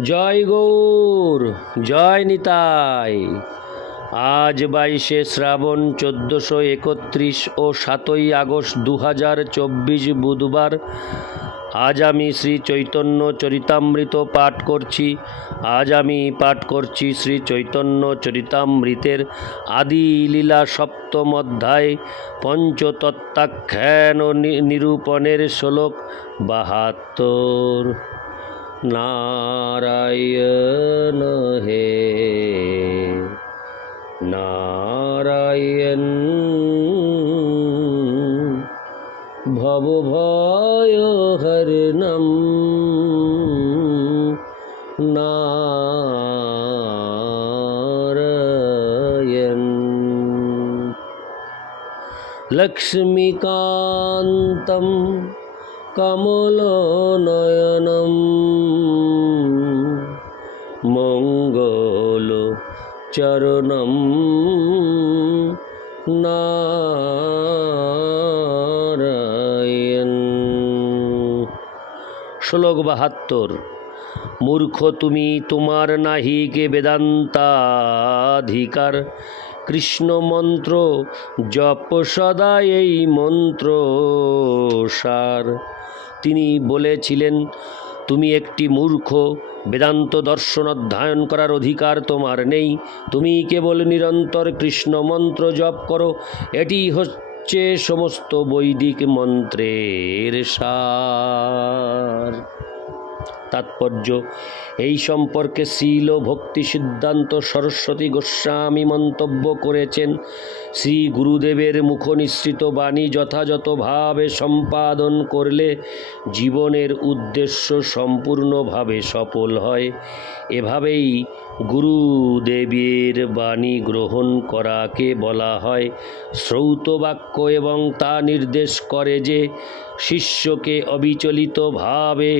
জয় গৌর, জয় নিতাই। আজ বাইশে শ্রাবণ চোদ্দোশো একত্রিশ ও সাতই আগস্ট দু হাজার চব্বিশ বুধবার আজ আমি শ্রী চৈতন্য চরিতামৃত পাঠ করছি। আজ আমি পাঠ করছি শ্রী চৈতন্য চরিতামৃতের আদি লীলা সপ্তম অধ্যায় পঞ্চতত্ত্বাখ্যান ও নিরূপণের শ্লোক বাহাত্তর। নারায়ণ হে নারায়ণ ভব ভয় হরণম নারায়ণ লক্ষ্মীকান্तं কমলনয়নম। মঙ্গল চরণম শ্লোক বাহাত্তর। মূর্খ তুমি তোমার নাহিকে বেদান্তাধিকার। কৃষ্ণ মন্ত্র, জপ সদা এই মন্ত্র সার। তিনি বলেছিলেন, তুমি একটি মূর্খ, বেদান্ত দর্শন অধ্যয়ন করার অধিকার তোমার নেই। তুমি কেবল নিরন্তর কৃষ্ণ মন্ত্র জপ করো। এটি হচ্ছে সমস্ত বৈদিক মন্ত্রের সার। তাৎপর্য। এই সম্পর্কে শীল ভক্তি সিদ্ধান্ত সরস্বতী গোস্বামী মন্তব্য করেছেন। শ্রী গুরুদেবের মুখনিসৃত বাণী যথাযথভাবে সম্পাদন করলে জীবনের উদ্দেশ্য সম্পূর্ণভাবে সফল হয়। এভাবেই গুরুদেবের বাণী গ্রহণ করাকে বলা হয় শ্রৌত বাক্য এবং তা নির্দেশ করে যে, শিষ্যকে অবিচলিতভাবে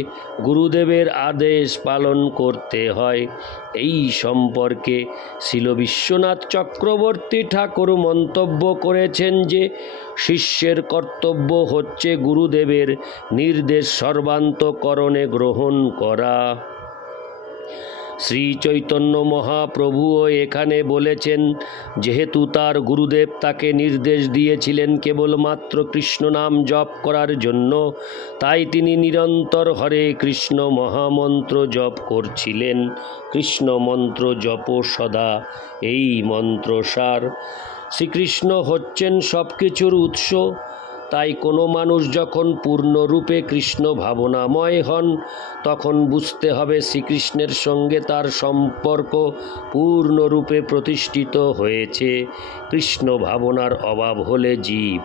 গুরুদেবের আদেশ পালন করতে হয়। এই সম্পর্কে শিল বিশ্বনাথ চক্রবর্তী ঠাকুর মন্তব্য করেছেন যে, শিষ্যের কর্তব্য হচ্ছে গুরুদেবের নির্দেশ সর্বান্তকরণে গ্রহণ করা। শ্রী চৈতন্য মহাপ্রভুও এখানে বলেছেন, যেহেতু তার গুরুদেব তাকে নির্দেশ দিয়েছিলেন কেবলমাত্র কৃষ্ণ নাম জপ করার জন্য, তাই তিনি নিরন্তর হরে কৃষ্ণ মহামন্ত্র জপ করছিলেন। কৃষ্ণ মন্ত্র জপ সদা, এই মন্ত্রসার। শ্রীকৃষ্ণ হচ্ছেন সব কিছুর উৎস। তাই কোনো মানুষ যখন পূর্ণরূপে কৃষ্ণ ভাবনাময় হন, তখন বুঝতে হবে শ্রীকৃষ্ণের সঙ্গে তার সম্পর্ক পূর্ণরূপে প্রতিষ্ঠিত হয়েছে। কৃষ্ণ ভাবনার অভাব হলে জীব।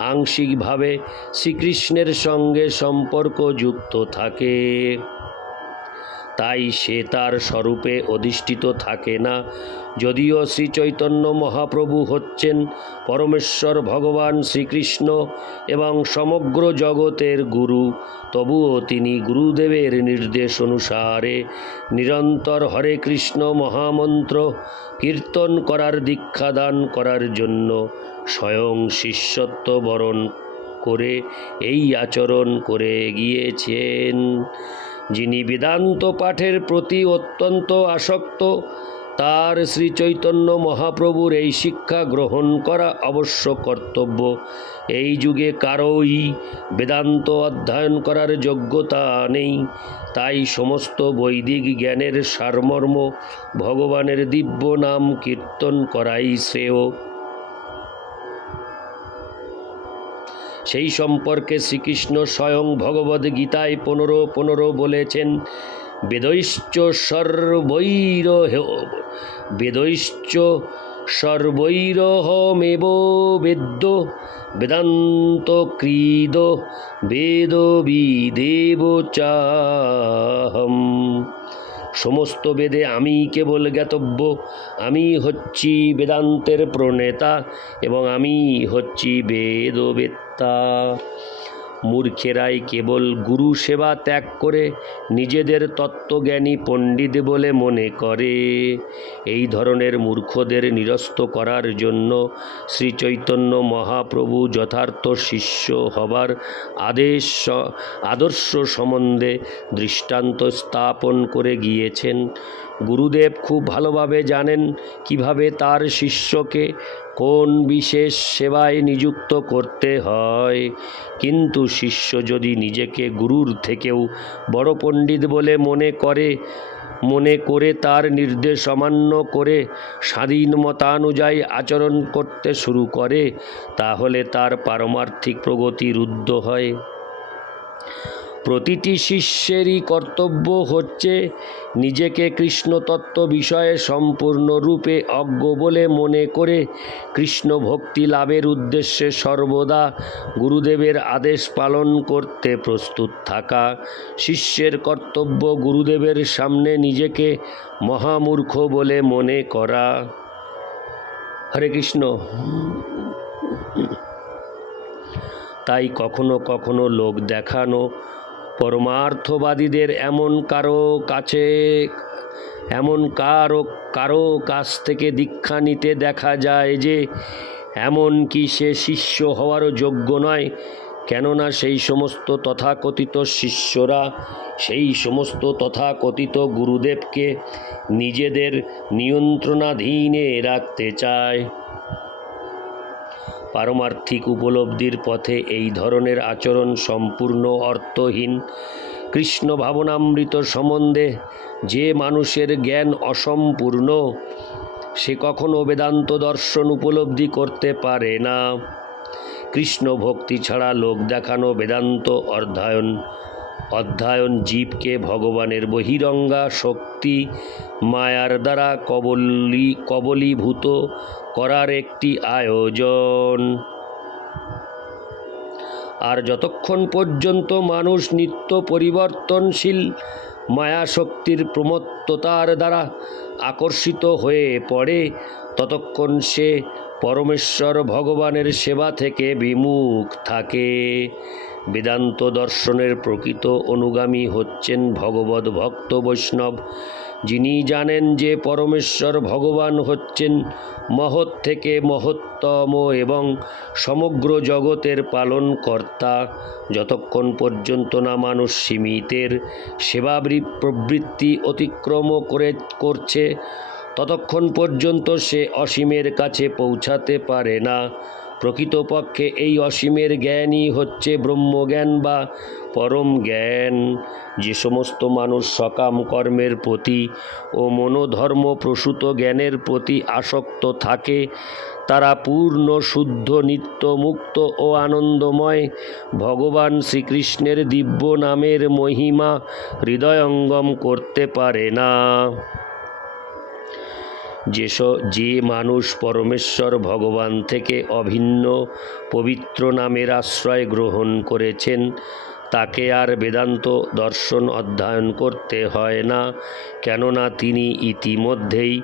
আংশিকভাবে শ্রীকৃষ্ণের সঙ্গে সম্পর্ক যুক্ত থাকে। তাই সে তার স্বরূপে অধিষ্ঠিত থাকে না। যদিও শ্রী চৈতন্য মহাপ্রভু হচ্ছেন পরমেশ্বর ভগবান শ্রীকৃষ্ণ এবং সমগ্র জগতের গুরু, তবুও তিনি গুরুদেবের নির্দেশ অনুসারে নিরন্তর হরে কৃষ্ণ মহামন্ত্র কীর্তন করার দীক্ষাদান করার জন্য স্বয়ং শিষ্যত্ব বরণ করে এই আচরণ করে গিয়েছেন। যিনি বেদান্ত পাঠের প্রতি অত্যন্ত আসক্ত তার শ্রী চৈতন্য মহাপ্রভুর এই শিক্ষা গ্রহণ করা অবশ্য কর্তব্য। এই যুগে কারোই বেদান্ত অধ্যয়ন করার যোগ্যতা নেই। তাই সমস্ত বৈদিক জ্ঞানের সারমর্ম ভগবানের দিব্য নাম কীর্তন করাই শ্রেয়। সেই সম্পর্কে শ্রীকৃষ্ণ স্বয়ং ভগবদ্গীতায় পনেরো পনেরো বলেছেন বেদৈশ্চ সর্বৈর বেদৈশ্চ সর্বৈরহমেব বেদ্য, বেদান্ত ক্রীদ বেদ বিদেব চাহম। সমস্ত বেদে আমি কেবল জ্ঞাতব্য, আমি হচ্ছি বেদান্তের প্রণেতা এবং আমি হচ্ছি বেদবেত্তা। মূর্খেরাই কেবল গুরু সেবা ত্যাগ করে নিজেদের তত্ত্বজ্ঞানী পণ্ডিত বলে মনে করে। এই ধরনের মূর্খদের নিরস্ত করার জন্য শ্রী চৈতন্য মহাপ্রভু যথার্থ শিষ্য হবার আদেশ আদর্শ সম্বন্ধে দৃষ্টান্ত স্থাপন করে গিয়েছেন। গুরুদেব খুব ভালোভাবে জানেন কীভাবে তার শিষ্যকে কোন বিশেষ সেবায় নিযুক্ত করতে হয়? কিন্তু শিষ্য যদি নিজেকে গুরুর থেকেও বড় পণ্ডিত বলে মনে করে মনে করে তার নির্দেশ অমান্য করে স্বাধীন মতানুযায়ী আচরণ করতে শুরু করে, তাহলে তার পারমার্থিক প্রগতি রুদ্ধ হয়। প্রতিটি শিষ্যেরই কর্তব্য হচ্ছে নিজেকে কৃষ্ণতত্ত্ব বিষয়ে সম্পূর্ণরূপে অজ্ঞ বলে মনে করে কৃষ্ণ ভক্তি লাভের উদ্দেশ্যে সর্বদা গুরুদেবের আদেশ পালন করতে প্রস্তুত থাকা। শিষ্যের কর্তব্য গুরুদেবের সামনে নিজেকে মহামূর্খ বলে মনে করা। হরে কৃষ্ণ। তাই কখনো কখনো লোক দেখানো পরমার্থবাদীদের এমন কারও কাছে, এমন কারও কারও কাছ থেকে দীক্ষা নিতে দেখা যায় যে, এমন কি সে শিষ্য হওয়ারও যোগ্য নয়। কেননা সেই সমস্ত তথাকথিত শিষ্যরা, সেই সমস্ত তথাকথিত গুরুদেবকে নিজেদের নিয়ন্ত্রণাধীনে রাখতে চায়। পারমার্থিক উপলব্ধির পথে এই ধরনের আচরণ সম্পূর্ণ অর্থহীন। কৃষ্ণ ভাবনামৃত সম্বন্ধে যে মানুষের জ্ঞান অসম্পূর্ণ, সে কখনো বেদান্ত দর্শন উপলব্ধি করতে পারে না। কৃষ্ণ ভক্তি ছাড়া লোক দেখানো বেদান্ত অধ্যয়ন অধ্যয়ন জীবকে ভগবানের বহিরঙ্গা শক্তি মায়ার দ্বারা কবলী কবলীভূত করার একটি আয়োজন। আর যতক্ষণ পর্যন্ত মানুষ নিত্য পরিবর্তনশীল মায়া শক্তির প্রমত্ততার দ্বারা আকর্ষিত হয়ে পড়ে, ততক্ষণ সে পরমেশ্বর ভগবানের সেবা থেকে বিমুখ থাকে। বেদান্ত দর্শনের প্রকৃত অনুগামী হচ্ছেন ভগবত ভক্ত বৈষ্ণব। যিনি জানেন যে পরমেশ্বর ভগবান হচ্ছেন মহৎ থেকে মহত্তম এবং সমগ্র জগতের পালনকর্তা। যতক্ষণ পর্যন্ত না মানুষ সীমিতের সেবা প্রবৃত্তি অতিক্রম করে, করছে ততক্ষণ পর্যন্ত সে অসীমের কাছে পৌঁছাতে পারে না। প্রকৃতপক্ষে এই অসীমের জ্ঞানই হচ্ছে ব্রহ্মজ্ঞান বা পরম জ্ঞান। যে সমস্ত মানুষ সকাম কর্মের প্রতি ও মনোধর্ম প্রসূত জ্ঞানের প্রতি আসক্ত থাকে, তারা পূর্ণ, শুদ্ধ, নিত্য, মুক্ত ও আনন্দময় ভগবান শ্রীকৃষ্ণের দিব্য নামের মহিমা হৃদয়ঙ্গম করতে পারে না। যেস যে মানুষ পরমেশ্বর ভগবান থেকে অভিন্ন পবিত্র নামের আশ্রয় গ্রহণ করেছেন তাকে আর বেদান্ত দর্শন অধ্যয়ন করতে হয় না, কেননা তিনি ইতিমধ্যেই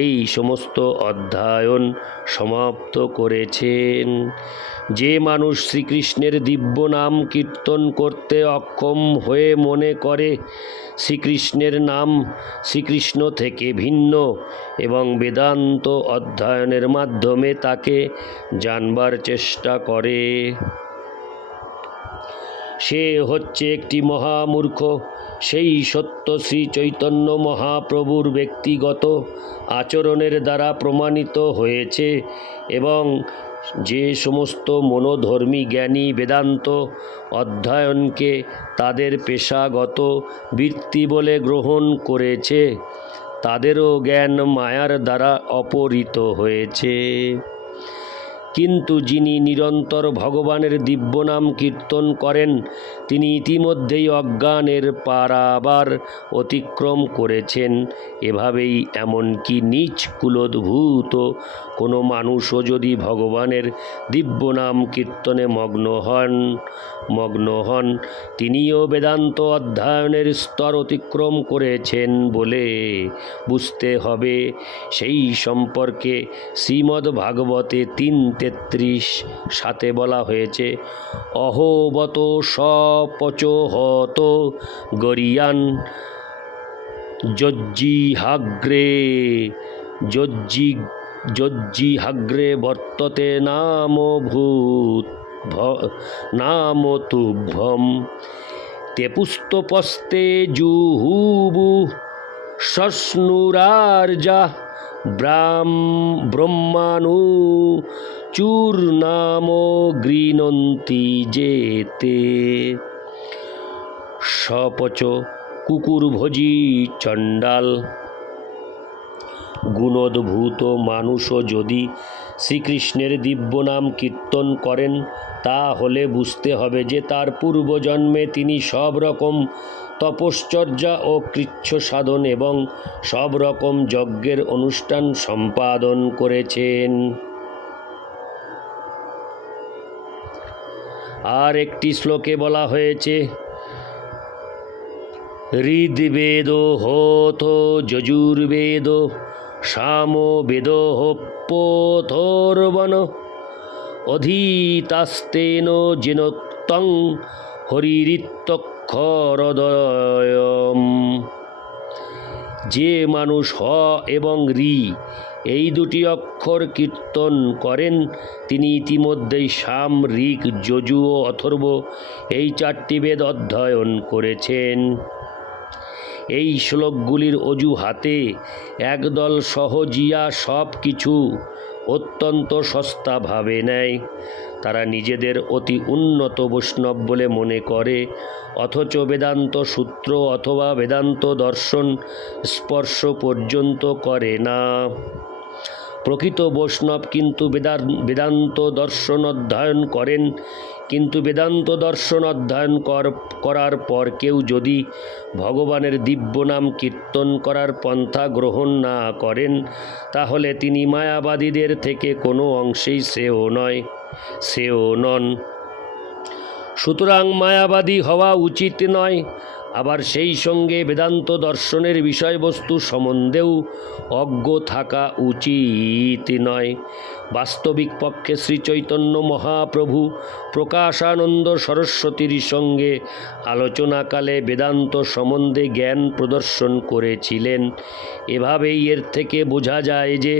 এই সমস্ত অধ্যয়ন সমাপ্ত করেছেন। যে মানুষ শ্রীকৃষ্ণের দিব্য নাম কীর্তন করতে অক্ষম হয়ে মনে করে, শ্রীকৃষ্ণের নাম শ্রীকৃষ্ণ থেকে ভিন্ন এবং বেদান্ত অধ্যয়নের মাধ্যমে তাকে জানবার চেষ্টা করে। সে হচ্ছে একটি মহামূর্খ। সেই সত্য শ্রী চৈতন্য মহাপ্রভুর ব্যক্তিগত আচরণের দ্বারা প্রমাণিত হয়েছে এবং যে সমস্ত মনোধর্মী জ্ঞানী বেদান্ত অধ্যয়নকে তাদের পেশাগত বৃত্তি বলে গ্রহণ করেছে, তাদেরও জ্ঞান মায়ার দ্বারা অপহৃত হয়েছে। কিন্তু যিনি নিরন্তর ভগবানের দিব্য নাম কীর্তন করেন, তিনি ইতিমধ্যেই অজ্ঞানের পারাবার অতিক্রম করেছেন। এভাবেই এমনকি নিচ কুলোদ্ভূত কোনো মানুষও যদি ভগবানের দিব্য নাম কীর্তনে মগ্ন হন মগ্ন হন, তিনিও বেদান্ত অধ্যয়নের স্তর অতিক্রম করেছেন বলে বুঝতে হবে। সেই সম্পর্কে শ্রীমদ্ ভাগবতে তিন তেত্রিশ সাথে বলা হয়েছে, অহবত সপচ হত গরিয়ান যজ্জিহাগ্রে, যজ্জি, যজ্জিহাগ্রে বর্ততে নাম ভূত নাম তুভ্যম তেপুস্তপস্তে জুহুবু শশ্নুরার্যা ব্রাম, ব্রহ্মাণু চূর্ণাম গৃণন্তি যেতে সপচ কুকুরভোজি চণ্ডাল। গুণোদ্ভূত মানুষও যদি শ্রীকৃষ্ণের দিব্য নাম কীর্তন করেন, তাহলে বুঝতে হবে যে তার পূর্বজন্মে তিনি সব রকম তপশ্চর্যা ও কৃচ্ছ সাধন এবং সব রকম যজ্ঞের অনুষ্ঠান সম্পাদন করেছেন। আর একটি শ্লোকে বলা হয়েছে ঋগ্বেদ হোত যজুর্বেদ সাম বেদ পোথর্বণ অধীতাস্তেন জেনোক্তং হরিরিত্যক্ষরদয়ম। যে মানুষ হ এবং রি, এই দুটি অক্ষর কীর্তন করেন, তিনি ইতিমধ্যেই সাম, ঋক, যজু ও অথর্ব এই চারটি বেদ অধ্যয়ন করেছেন। এই শ্লোকগুলির অজু হাতে একদল সহজিয়া সব কিছু অত্যন্ত সস্তাভাবে নেয়। তারা নিজেদের অতি উন্নত বৈষ্ণব বলে মনে করে, অথচ বেদান্ত সূত্র অথবা বেদান্ত দর্শন স্পর্শ পর্যন্ত করে না। প্রকৃত বৈষ্ণব কিন্তু বেদান- বেদান্ত দর্শন অধ্যয়ন করেন কিন্তু বেদান্ত দর্শন অধ্যয়ন কর- করার পর কেউ যদি ভগবানের দিব্য নাম কীর্তন করার পন্থা গ্রহণ না করেন, তাহলে তিনি মায়াবাদীদের থেকে কোনো অংশেই সেও নয় সেও নন। সুতরাং মায়াবাদী হওয়া উচিত নয়। আবার সেই সঙ্গে বেদান্ত দর্শনের বিষয়বস্তু সম্বন্ধেও অজ্ঞ থাকা উচিত নয়। বাস্তবিক পক্ষে শ্রী চৈতন্য মহাপ্রভু প্রকাশানন্দ সরস্বতীর সঙ্গে আলোচনাকালে বেদান্ত সম্বন্ধে জ্ঞান প্রদর্শন করেছিলেন। এভাবেই এর থেকে বোঝা যায় যে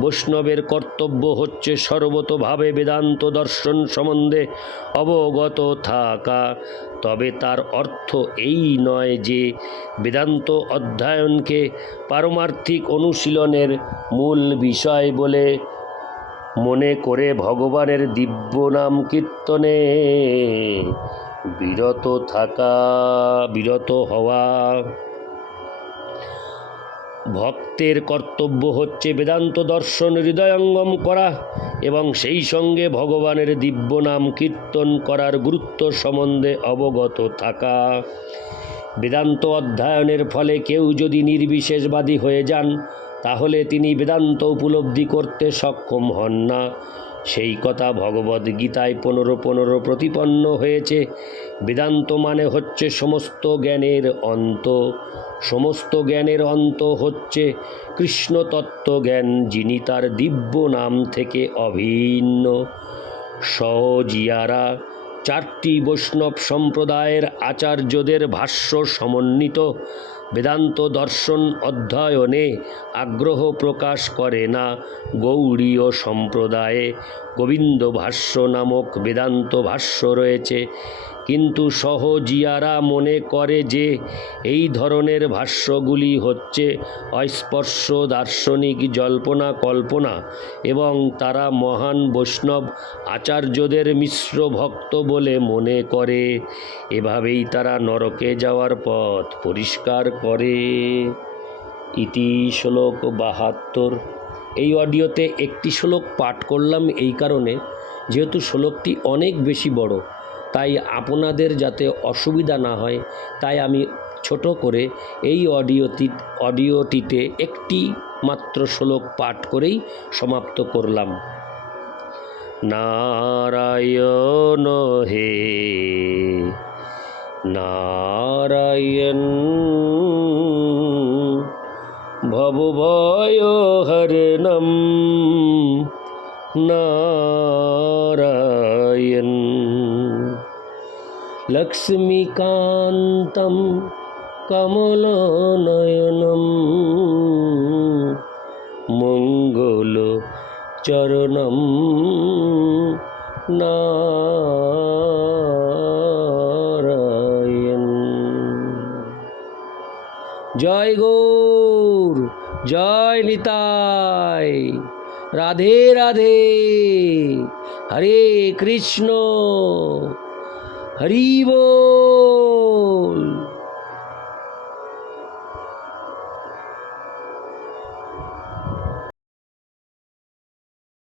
বৈষ্ণবের কর্তব্য হচ্ছে সর্বতভাবে বেদান্ত দর্শন সম্বন্ধে অবগত থাকা। তবে তার অর্থ এই নয় যে বেদান্ত অধ্যয়নকে পারমার্থিক অনুশীলনের মূল বিষয় বলে মনে করে ভগবানের দিব্য নাম কীর্তনে। বিরত থাকা, বিরত হওয়া। ভক্তের কর্তব্য হচ্ছে বেদান্ত দর্শন হৃদয়ঙ্গম করা এবং সেই সঙ্গে ভগবানের দিব্য নাম কীর্তন করার গুরুত্ব সম্বন্ধে অবগত থাকা। বেদান্ত অধ্যয়নের ফলে কেউ যদি নির্বিশেষবাদী হয়ে যান, তাহলে তিনি বেদান্ত উপলব্ধি করতে সক্ষম হন না। সেই কথা ভগবদ গীতায় পনেরো পনেরো প্রতিপন্ন হয়েছে। বেদান্ত মানে হচ্ছে সমস্ত জ্ঞানের অন্ত। সমস্ত জ্ঞানের অন্ত হচ্ছে কৃষ্ণ তত্ত্বজ্ঞান যিনি তার দিব্য নাম থেকে অভিন্ন। সহজিয়ারা, চারটি বৈষ্ণব সম্প্রদায়ের আচার্যদের ভাষ্য সমন্বিত। বেদান্ত দর্শন অধ্যয়নে আগ্রহ প্রকাশ করে না গৌড়ীয় সম্প্রদায়ে। গোবিন্দ ভাষ্য নামক বেদান্ত ভাষ্য রয়েছে। কিন্তু সহজিয়ারা মনে করে যে এই ধরনের ভাষ্যগুলি হচ্ছে অস্পর্শ দার্শনিক জল্পনা কল্পনা এবং তারা মহান বৈষ্ণব আচার্যদের মিশ্র ভক্ত বলে মনে করে। এভাবেই তারা নরকে যাওয়ার পথ পরিষ্কার করে ইতি শ্লোক বাহাত্তর। এই অডিওতে একটি শ্লোক পাঠ করলাম এই কারণে, যেহেতু শ্লোকটি অনেক বেশি বড়, তাই আপনাদের যাতে অসুবিধা না হয়, তাই আমি ছোট করে এই অডিওটি, অডিওটিতে একটি মাত্র শ্লোক পাঠ করেই সমাপ্ত করলাম। নারায়ণ হে, নারায়ণ ভবভয় হরণম নারায়ণ লক্ষ্মীকান্তম কমলনয়নম মঙ্গল চরণম নারায়ণ জয় গৌর জয় নিতাই। রাধে রাধে হরে কৃষ্ণ। হরি